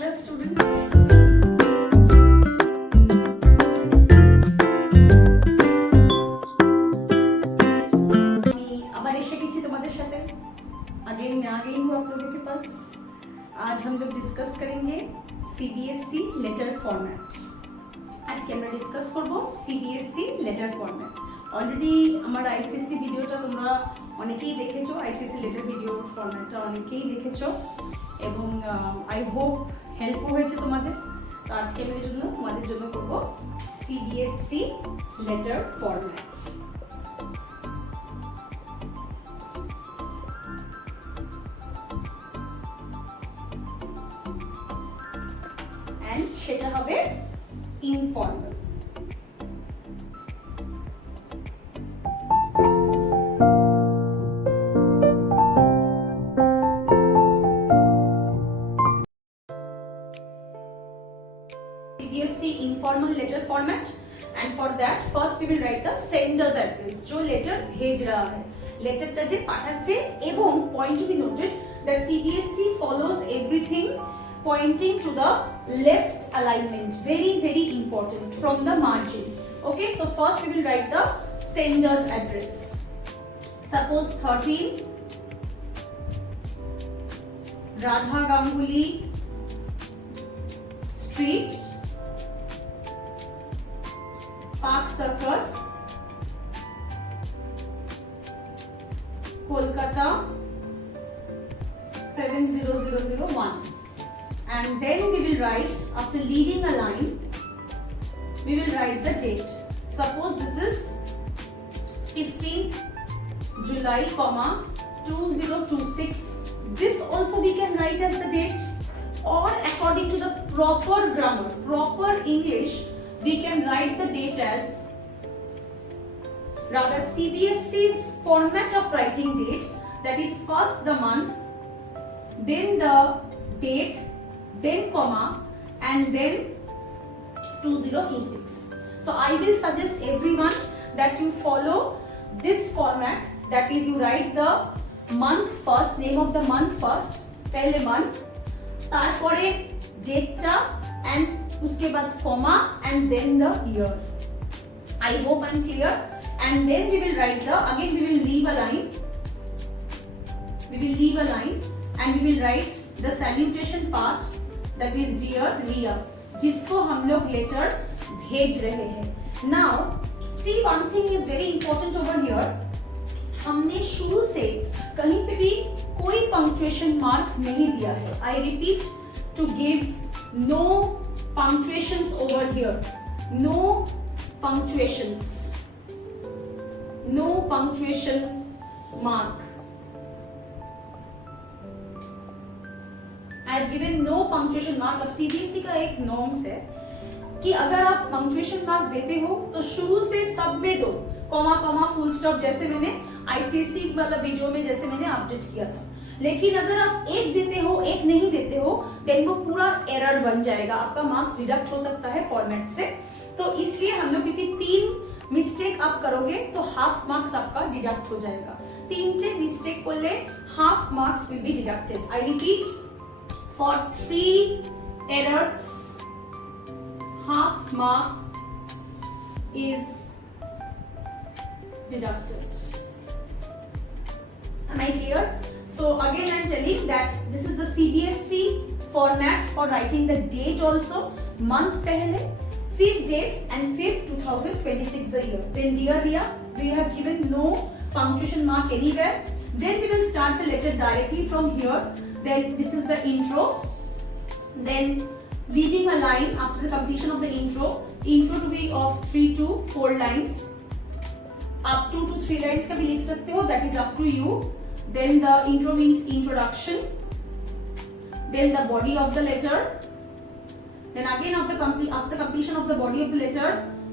Hello students. मैं আবার এসে গেছি তোমাদের সাথে अगेन मैं आ गई हूँ आप लोगों के पास। आज हम लोग डिस्कस करेंगे सीबीएसई लेटर फॉर्मेट। आज के আমরা ডিসকাস করব सीबीएसई लेटर फॉर्मेट। অলরেডি আমার আইসিএসসি ভিডিওটা তোমরা অনেকেই দেখেছো, আইসিএসসি লেটার ভিডিও ফরম্যাটটা অনেকেই দেখেছো এবং আই হোপ হেল্প হয়েছে তোমাদের। তো আজকে আমি এর জন্য তোমাদের জন্য করব सीबीएसई লেটার ফরম্যাট। এন্ড সেটা হবে informal. CBSE informal letter format, and for that first we will write the sender's address, जो letter भेज रहा है, letter টা যে পাঠাচ্ছে। এবং point to be noted that CBSE follows everything pointing to the left alignment, very important, from the margin. Okay, so first we will write the sender's address. Suppose 13 Radha Ganguly Street, Park Circus, Kolkata 70001. And then we will write, after leaving a line, we will write the date. Suppose this is 15th July, 2026. This also we can write as the date, or according to the proper grammar, proper English, we can write the date as, rather CBSE's format of writing date, that is first the month, then the date, then comma, and then 2026. So I will suggest everyone that you follow this format, that is you write the month first, name of the month first, pehle month, tarpore date ta, and uske baad comma, and then the year. I hope I'm clear. And then we will write the, again we will leave a line, and we will write the salutation part, that is dear Ria, जिसको हम लोग letter भेज रहे हैं। Now see, one thing is very important over here, हमने शुरू से कहीं पे भी कोई punctuation mark नहीं दिया है। I repeat, to give no punctuations over here, no punctuations, no punctuation mark. I have given no punctuation mark. अब CBSE का एक नॉर्म्स है कि अगर आप punctuation mark देते हो तो शुरू से सब में दो, कॉमा कॉमा फुल स्टॉप, जैसे मैंने आईसीएससी वाला वीडियो में जैसे मैंने अपडेट किया था। लेकिन अगर आप एक देते हो एक नहीं देते हो, देन वो पूरा एरर बन जाएगा, आपका मार्क्स डिडक्ट हो सकता है फॉर्मेट से। तो इसलिए हम लोग, क्योंकि 3 मिस्टेक आप करोगे तो हाफ मार्क्स आपका डिडक्ट हो जाएगा। 3 मिस्टेक को ले half marks will be deducted. I repeat, for 3 errors, half mark is deducted. Am I clear? So again I am telling that this is the CBSE format for writing the date also, month pehle, फिर date, and फिर 2026 the year. Then dear Ria, we have given no punctuation mark anywhere. Then we will start the letter directly from here. Then this is the intro, then leaving a line after the completion of the intro to be of 3 to 4 lines, up to 3 lines का भी लिख सकते हो, that is up to you. Then the intro means introduction, then the body of the letter, then again after completion of the body of the letter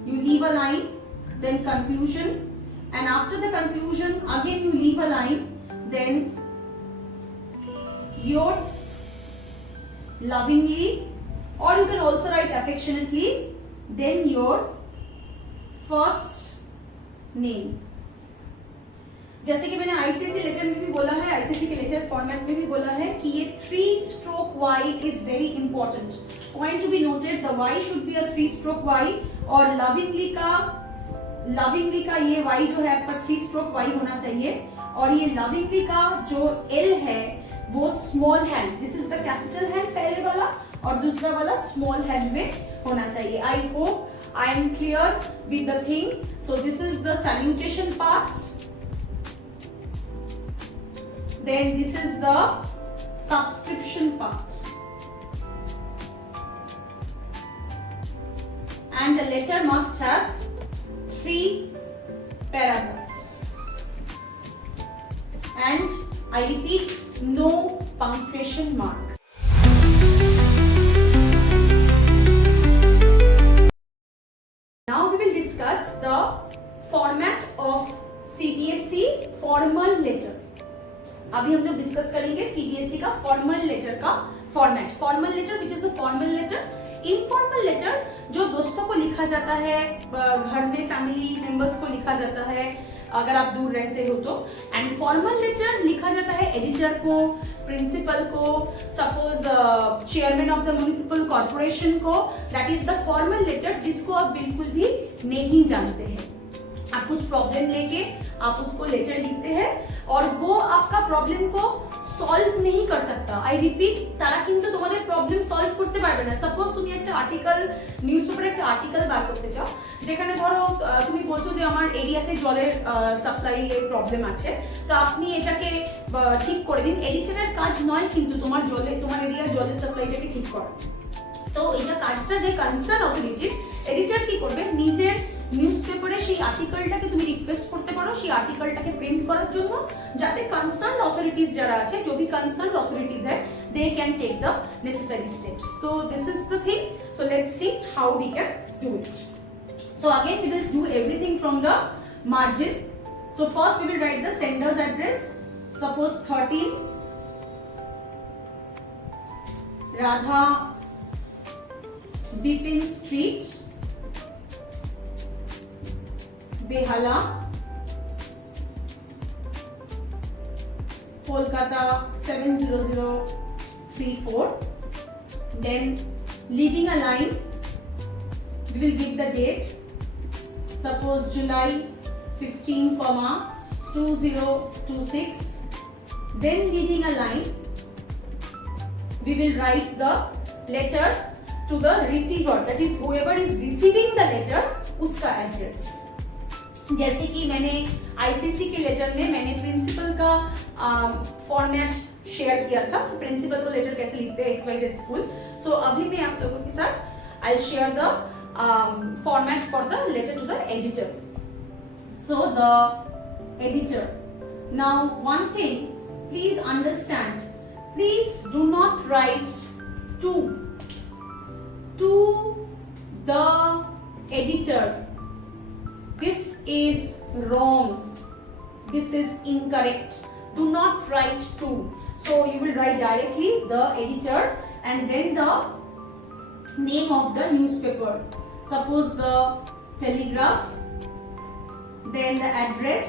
you leave a line, then conclusion, and after the conclusion again you leave a line, then yours lovingly, or you can also write affectionately, then your first name. जैसे कि मैंने ICSE letter में भी बोला है, ICSE के letter format में भी बोला है कि ये 3 stroke Y is very important point to be noted. The Y should be a 3 stroke Y और लविंगली का ये वाई जो है आपका 3 स्ट्रोक वाई होना चाहिए और ये लविंगली का जो एल है वो small hand, this is the capital hand पहले वाला और दूसरा वाला स्मॉल हैंड में होना चाहिए। I hope I am clear with the thing. So this is the salutation part, then this is the subscription part, and the letter must have 3 paragraphs, and I repeat, no punctuation mark. Now we will discuss the format of CBSE formal letter. अभी हम लोग discuss करेंगे CBSE का formal letter का format. Formal letter which is the formal letter. Informal letter जो दोस्तों को लिखा जाता है, घर में फैमिली मेंबर्स को लिखा जाता है अगर आप दूर रहते हो तो। एंड फॉर्मल लेटर लिखा जाता है एडिटर को, प्रिंसिपल को, suppose chairman of the municipal corporation को। That is the formal letter जिसको आप बिल्कुल भी नहीं जानते हैं। आप कुछ प्रॉब्लम लेके आप उसको लेटर लिखते हैं और वो आपका प्रॉब्लम को सॉल्व नहीं कर सकता। आई रिपीट, তারা কিন্তু তোমাদের প্রবলেম সলভ করতে পারবে না। সাপোজ তুমি একটা আর্টিকেল, নিউজপেপারে একটা আর্টিকেল বার করতে চাও, যেখানে ধরো তুমি বলছো যে আমার এরিয়াতে জলের সাপ্লাই এর প্রবলেম আছে, তো আপনি এটাকে ঠিক করে দিন। এডিটরের কাজ নয় কিন্তু তোমার এরিয়ার জলের সাপ্লাইটাকে ঠিক করা। তো এটা কাজটা যে কনসার্ন অথরিটির, এডিটর কি করবে, নিজের নিউজপেপারে সেই আর্টিকেলটাকে তুমি রিকোয়েস্ট করতে পারো সেই আর্টিকেলটাকে প্রিন্ট করার জন্য, যাতে কনসার্ন অথরিটিজ যারা আছে, जो भी কনসার্ন অথরিটিজ है, they can take the necessary steps. So this is the thing. So let's see how we can do it. So again we will do everything from the margin. So first we will write the sender's address. Suppose 13 Radha Bipin Street, Behala, Kolkata 70034. Then leaving a line, we will give the date. Suppose July 15, 2026. Then leaving a line, we will write the letter to the receiver, that is whoever is receiving the letter, उसका address. जैसे कि मैंने ICSE के letter में मैंने principal का format share किया था, प्रिंसिपल को लेटर कैसे लिखते हैं XYZ स्कूल। सो अभी मैं आप लोगों के साथ I share the format for the letter to the editor. So the editor, now one thing please understand, please do not write to the editor. This is wrong, this is incorrect. Do not write to. So you will write directly the editor and then the name of the newspaper. Suppose the Telegraph, then the address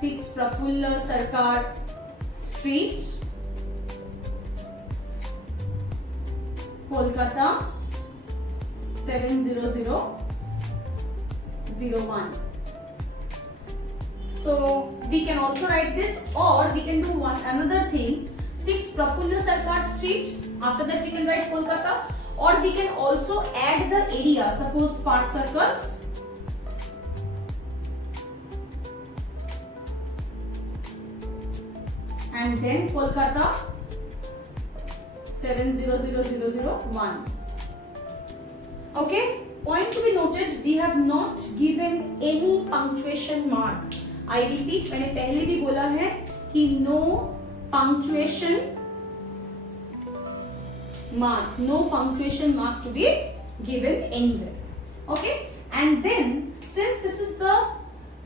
6 Prafulla Sarkar Street, Kolkata 70001. So we can also write this, or we can do another thing, 6 Prafulla Sarkar Street, after that we can write Kolkata, or we can also add the area, suppose Park Circus, and then Kolkata 70001. Okay, point to be noted, we have not given any punctuation mark. I repeat, मैंने पहले भी बोला है कि no punctuation mark, no punctuation mark to be given anywhere. Okay, and then since this is the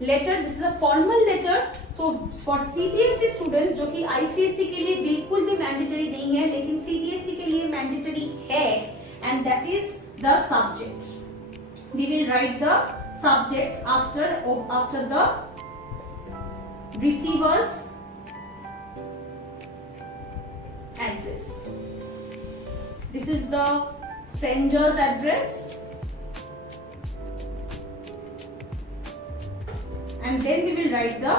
letter, this is a formal letter, so for CBSE students, जो कि ICSE के लिए बिल्कुल भी मैंडेटरी नहीं है लेकिन CBSE के लिए मैंडेटरी है, and that is the subject. We will write the subject after the receiver's address. This is the sender's address, and then we will write the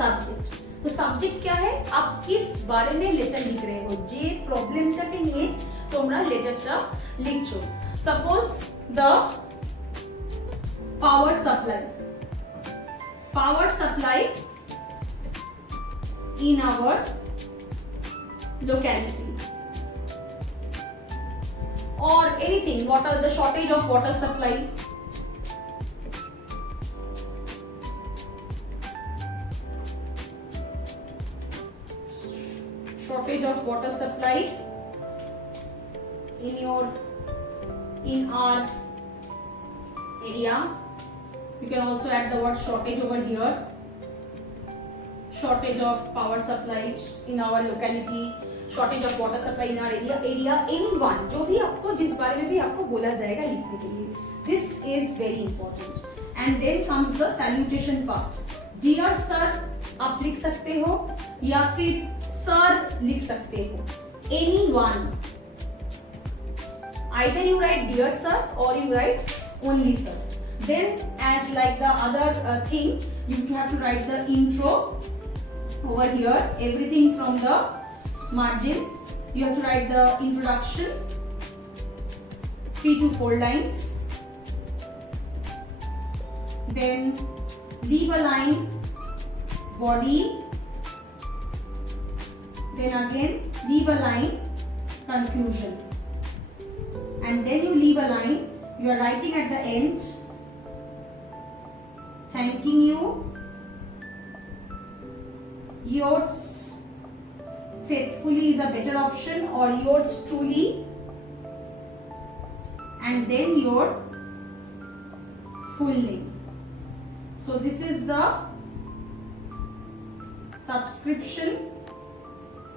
subject. तो सब्जेक्ट क्या है, आप किस बारे में लेटर लिख रहे हो, जे प्रॉब्लेमটাকে নিয়ে তোমরা লেটারটা লিখছো। Suppose the power supply in our locality, or anything, what are the shortage of water supply, shortage of water supply in our area. You can also add the word shortage over here. Shortage of power supply in our locality, shortage of water supply in our area, anyone, जो भी आपको, जिस बारे में भी आपको बोला जाएगा लिखने के लिए, this is very important. And then comes the salutation part. Dear sir आप लिख सकते हो या फिर sir लिख सकते हो, anyone. Either you write dear sir or you write only sir. Then as like the other thing, you have to write the intro over here, everything from the margin. You have to write the introduction, 3 to 4 lines. Then leave a line, body. Then again leave a line, conclusion. And then you leave a line, you are writing at the end, thanking you, yours faithfully is a better option, or yours truly, and then your full name. So this is the subscription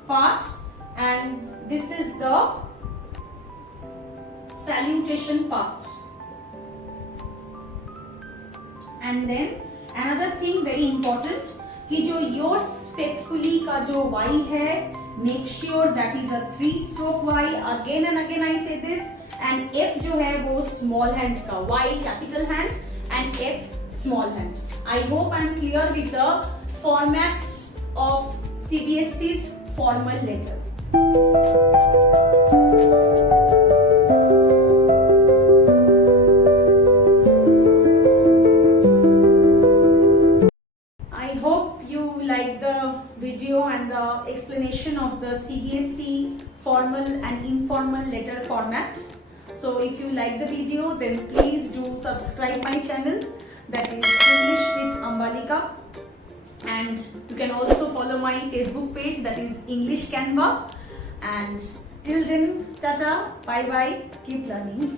part, and this is the salutation part. And then another thing very important, कि जो yours faithfully का जो Y है, make sure that is a 3-stroke Y. Again and again I say this. And F जो है वो small hand का, Y capital hand and F small hand. I hope I am clear with the format of CBSE's formal letter. Video and the explanation of the CBSE formal and informal letter format. So if you like the video, then please do subscribe my channel, that is English with Ambalika, and you can also follow my Facebook page, that is English Canva. And till then, tata, bye bye, keep learning.